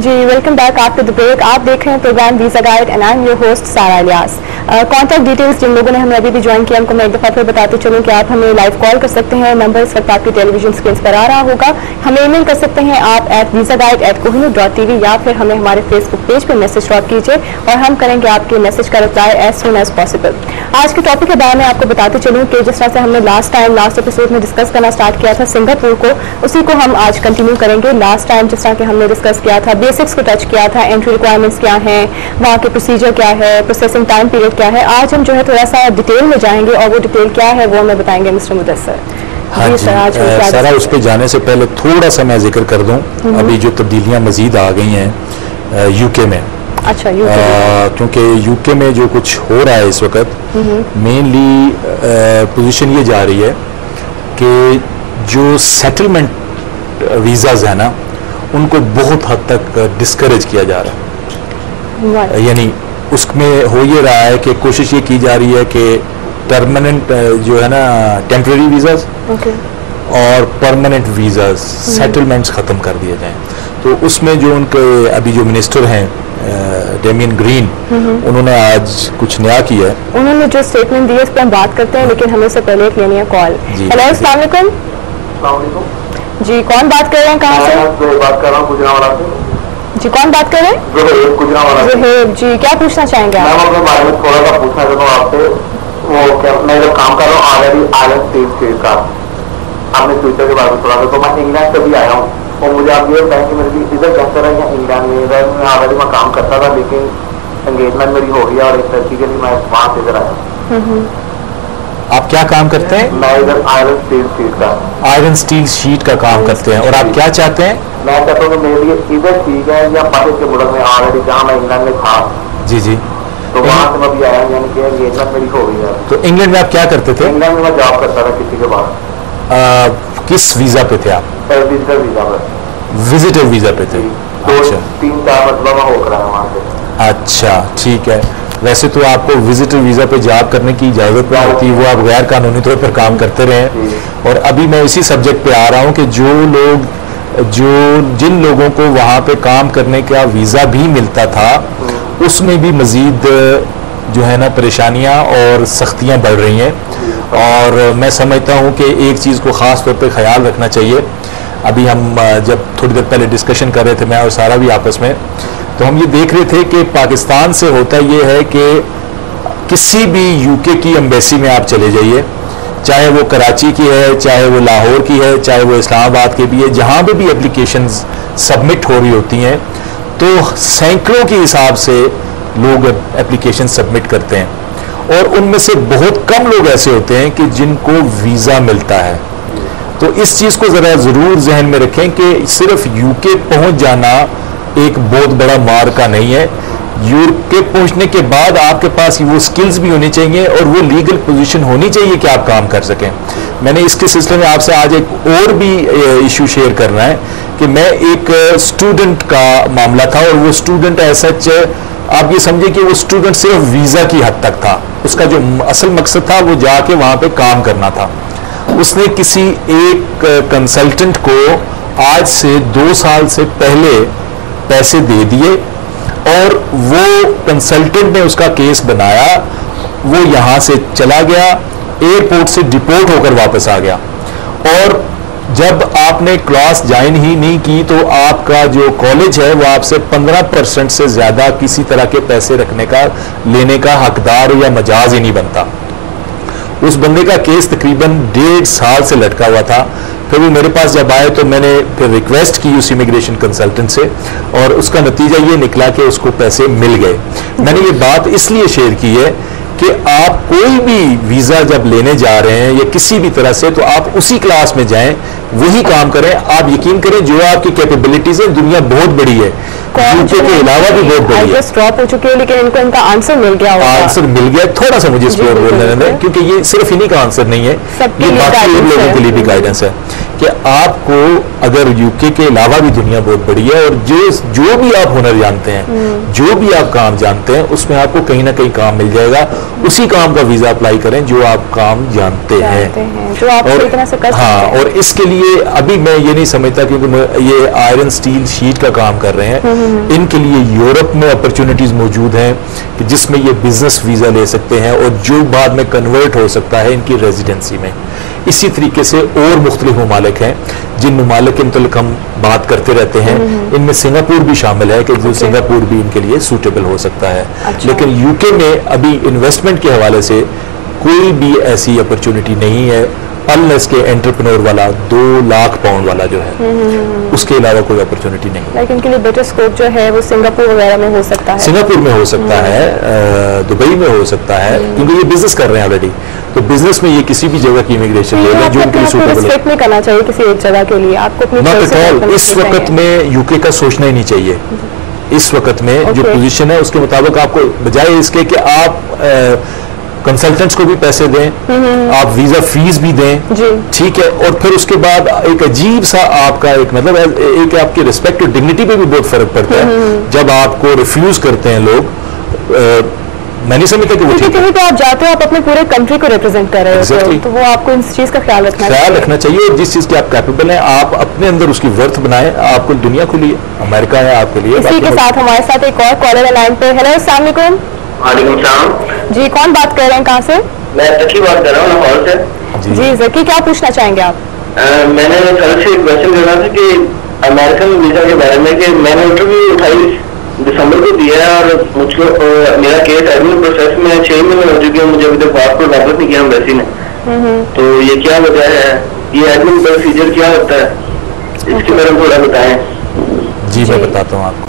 Ji welcome back after the break. आप देख रहे हैं program visa guide and I am your host Sara Ilyas. Contact details जिन लोगों ने हमें अभी भी ज्वाइन किया उनको मैं एक दफ़ा फिर बताते चलूँ कि आप हमें लाइव कॉल कर सकते हैं। नंबर इस वक्त आपकी टेलीविजन स्क्रीन पर आ रहा होगा। हमें ईमेल कर सकते हैं आप @visaguide@kohinoor.tv या फिर हमें हमारे फेसबुक पेज पर मैसेज ड्रॉप कीजिए और हम करेंगे आपके मैसेज का reply as soon as possible. आज के टॉपिक के बारे में आपको बताते चलूँ कि जिस तरह से हमने लास्ट एपिसोड में डिस्कस करना स्टार्ट किया था सिंगापुर को, उसी को हम आज कंटिन्यू करेंगे। लास्ट टाइम जिस तरह के हमने डिस्कस किया था, बेसिक्स को टच किया था, एंट्री रिक्वायरमेंट्स क्या हैं, वहाँ के प्रोसीजर क्या है, प्रोसेसिंग टाइम पीरियड क्या है। आज हम जो है थोड़ा सा डिटेल में जाएंगे और वो डिटेल क्या है वो हमें बताएंगे मिस्टर मुदस्सर। हाँ जी सारा, उस पर जाने से पहले थोड़ा सा मैं जिक्र कर दूं अभी जो तब्दीलियां मजीद आ गई हैं यूके में। अच्छा, यूके क्योंकि यूके में जो कुछ हो रहा है इस वक्त, मेनली पोजीशन ये जा रही है कि जो सेटलमेंट वीज़ाज है ना उनको बहुत हद तक डिस्करेज किया जा रहा है। यानी उसमें हो ये रहा है कि कोशिश ये की जा रही है कि परमानेंट जो है ना टेम्परेरी वीज़ाज और परमानेंट वीज़ाज सेटलमेंट्स ख़त्म कर दिए जाएं। तो उसमें जो उनके अभी जो मिनिस्टर हैं डेमियन ग्रीन, उन्होंने आज कुछ नया किया है। उन्होंने जो स्टेटमेंट दी है इस पर हम बात करते हैं, लेकिन हमें से पहले एक लेनी है कॉल। हेलो, अस्सलाम वालेकुम। जी कौन बात कर रहे हैं, कहाँ से? बात कर रहा हूँ गुजरावाला से। जी कौन बात कर रहे हैं? गुजरावाला से। जी क्या पूछना चाहेंगे आप? मैं अपने बारे में थोड़ा सा पूछना चाहता हूँ आपसे। वो क्या, मैं जब काम कर रहा हूँ ऑलरेडी आयरन स्टील का, आपने फ्यूचर के बारे में थोड़ा सा, तो मैं इंग्लैंड से भी आया हूँ और मुझे आप ये बताएं कि मेरी इधर बेहतर है या इंग्लैंड में? इधर मैं ऑलरेडी मैं काम करता था लेकिन एंगेजमेंट मेरी हो गई और एक लड़की के लिए मैं वहाँ से इधर आया। आप क्या काम करते हैं? मैं इधर आयरन स्टील शीट का, आयरन स्टील शीट का काम करते हैं। और आप क्या चाहते हैं? मैं चाहता हूँ कि मेरे लिए इधर ठीक है या बाहर के मुल्क में ऑलरेडी जहाँ मैं इंग्लैंड में था, जी जी, तो वहाँ से मैं भी आया, यानी कि एंगेजमेंट मेरी हो गई है। तो इंग्लैंड में आप क्या करते थे? इंग्लैंड में मैं जॉब करता था किसी के बाद। किस वीज़ा पे थे आप? विजिटर वीजा पर। विजिटर वीज़ा पे थे। तो अच्छा 3-4 मतलब मैं होकर आया वहाँ से। अच्छा ठीक है। वैसे तो आपको विजिटर वीज़ा पे जॉब करने की इजाज़त नहीं होती, वो आप गैर कानूनी तौर पर काम करते रहे। और अभी मैं इसी सब्जेक्ट पे आ रहा हूँ कि जिन लोगों को वहाँ पे काम करने का वीज़ा भी मिलता था, उसमें भी मज़ीद जो है ना परेशानियाँ और सख्तियाँ बढ़ रही हैं। और मैं समझता हूँ कि एक चीज़ को ख़ास तौर पे ख्याल रखना चाहिए। अभी हम जब थोड़ी देर पहले डिस्कशन कर रहे थे, मैं और सारा भी आपस में, तो हम ये देख रहे थे कि पाकिस्तान से होता ये है कि किसी भी यूके की एम्बेसी में आप चले जाइए, चाहे वो कराची की है, चाहे वो लाहौर की है, चाहे वो इस्लामाबाद की भी है, जहाँ पे भी एप्लीकेशंस सबमिट हो रही होती हैं तो सैकड़ों के हिसाब से लोग एप्लीकेशन सबमिट करते हैं और उनमें से बहुत कम लोग ऐसे होते हैं कि जिनको वीज़ा मिलता है। तो इस चीज़ को ज़रा ज़रूर जहन में रखें कि सिर्फ यूके पहुँच जाना एक बहुत बड़ा मार का नहीं है। यूके पहुंचने के बाद आपके पास वो स्किल्स भी होनी चाहिए और वो लीगल पोजीशन होनी चाहिए कि आप काम कर सकें। मैंने इसके सिलसिले में आपसे आज एक और भी इशू शेयर करना है कि मैं एक स्टूडेंट का मामला था और वो स्टूडेंट ऐसा आप ये समझे कि वो स्टूडेंट सिर्फ वीज़ा की हद तक था। उसका जो असल मकसद था वो जाके वहाँ पे काम करना था। उसने किसी एक कंसल्टेंट को आज से 2 साल से पहले पैसे दे दिए और वो कंसल्टेंट ने उसका केस बनाया, वो यहाँ से चला गया, एयरपोर्ट से डिपोर्ट होकर वापस आ गया। और जब आपने क्लास ज्वाइन ही नहीं की तो आपका जो कॉलेज है वो आपसे 15% से ज़्यादा किसी तरह के पैसे रखने का, लेने का हकदार या मजाज ही नहीं बनता। उस बंदे का केस तकरीबन 1.5 साल से लटका हुआ था। फिर वो मेरे पास जब आए तो मैंने फिर रिक्वेस्ट की उस इमिग्रेशन कंसल्टेंट से और उसका नतीजा ये निकला कि उसको पैसे मिल गए। मैंने ये बात इसलिए शेयर की है कि आप कोई भी वीज़ा जब लेने जा रहे हैं या किसी भी तरह से, तो आप उसी क्लास में जाएं, वही काम करें। आप यकीन करें जो आपकी कैपेबिलिटीज है, दुनिया बहुत बड़ी है, यूके के अलावा भी बहुत बड़ी है। स्टॉप हो चुके हैं लेकिन इनको इनका आंसर मिल गया होगा। आंसर मिल गया, थोड़ा सा मुझे इसको बोलने दें क्योंकि ये सिर्फ इन्हीं का आंसर नहीं है, ये बाकी लोगों के लिए भी गाइडेंस है कि आपको अगर यूके के अलावा भी दुनिया बहुत बड़ी है और जो भी आप हुनर जानते हैं, जो भी आप काम जानते हैं, उसमें आपको कहीं ना कहीं काम मिल जाएगा। उसी काम का वीजा अप्लाई करें जो आप काम जानते हैं जो आप और तरह से कर सकते हैं। और इसके लिए अभी मैं ये नहीं समझता, क्योंकि ये आयरन स्टील शीट का काम कर रहे हैं, इनके लिए यूरोप में अपॉर्चुनिटीज मौजूद हैं कि जिसमें ये बिजनेस वीजा ले सकते हैं और जो बाद में कन्वर्ट हो सकता है इनकी रेजिडेंसी में। इसी तरीके से और मुख्तलिफ ममालिक हैं जिन ममालिक के मतलब हम बात करते रहते हैं, इनमें सिंगापुर भी शामिल है कि जो सिंगापुर भी इनके लिए सूटेबल हो सकता है। लेकिन यूके में अभी इन्वेस्टमेंट के हवाले से कोई भी ऐसी अपॉर्चुनिटी नहीं है, अनलेस के एंटरप्रेन्योर वाला 2 लाख पाउंड वाला जो है, उसके अलावा कोई अपॉर्चुनिटी नहीं। लेकिन इनके लिए बेटर स्कोप जो है वो सिंगापुर वगैरह में हो सकता है, सिंगापुर में हो सकता है, दुबई में हो सकता है, क्योंकि ये बिजनेस कर रहे हैं ऑलरेडी। तो बिजनेस में ये किसी भी जगह की इमिग्रेशन ले लें जो उनके लिए सूटेबल है। नहीं करना चाहिए किसी एक जगह के लिए, आपको अपनी नॉट एट ऑल। इस वक्त में यूके का सोचना ही नहीं चाहिए। इस वक्त में जो पोजीशन है उसके मुताबिक आपको बजाय इसके कि आप कंसल्टेंट्स को भी पैसे दें, आप वीजा फीस भी दें, ठीक है, और फिर उसके बाद एक अजीब सा आपका एक मतलब एक आपकी रिस्पेक्ट और डिग्निटी पे भी बहुत फर्क पड़ता है जब आपको रिफ्यूज करते हैं लोग। मैं नहीं समझता कि वो कहीं पे आप जाते हो, आप अपने पूरे कंट्री को रिप्रेजेंट कर रहे हो, तो वो आपको इस चीज का ख्याल रखना चाहिए। जिस चीज के आप कैपेबल हैं आप अपने अंदर उसकी वर्थ बनाएं। आपको दुनिया खुली है, अमेरिका है आपके लिए। इसी के साथ हमारे साथ एक और कॉलर लाइन पे। हेलो, अस्सलाम वालेकुम। वालेकुम सलाम जी, कौन बात कर रहे हैं, कहाँ से? मैं जकी बात कर रहा हूँ लाहौर से। जी जकी, क्या पूछना चाहेंगे आप? मैंने सर से एक क्वेश्चन करना था कि अमेरिकन वीजा के बारे में, कि मैंने इंटरव्यू 28 दिसंबर को दिया है और मुझको मेरा केस एडमिन प्रोसेस में 6 महीने हो चुके हैं, मुझे अभी तक पासपोर्ट वापस नहीं किया एम्बेसी ने। तो ये क्या वजह है, ये एडमिन प्रोसीजर क्या होता है, इसके बारे में थोड़ा बताएं। जी मैं बताता हूँ आपको।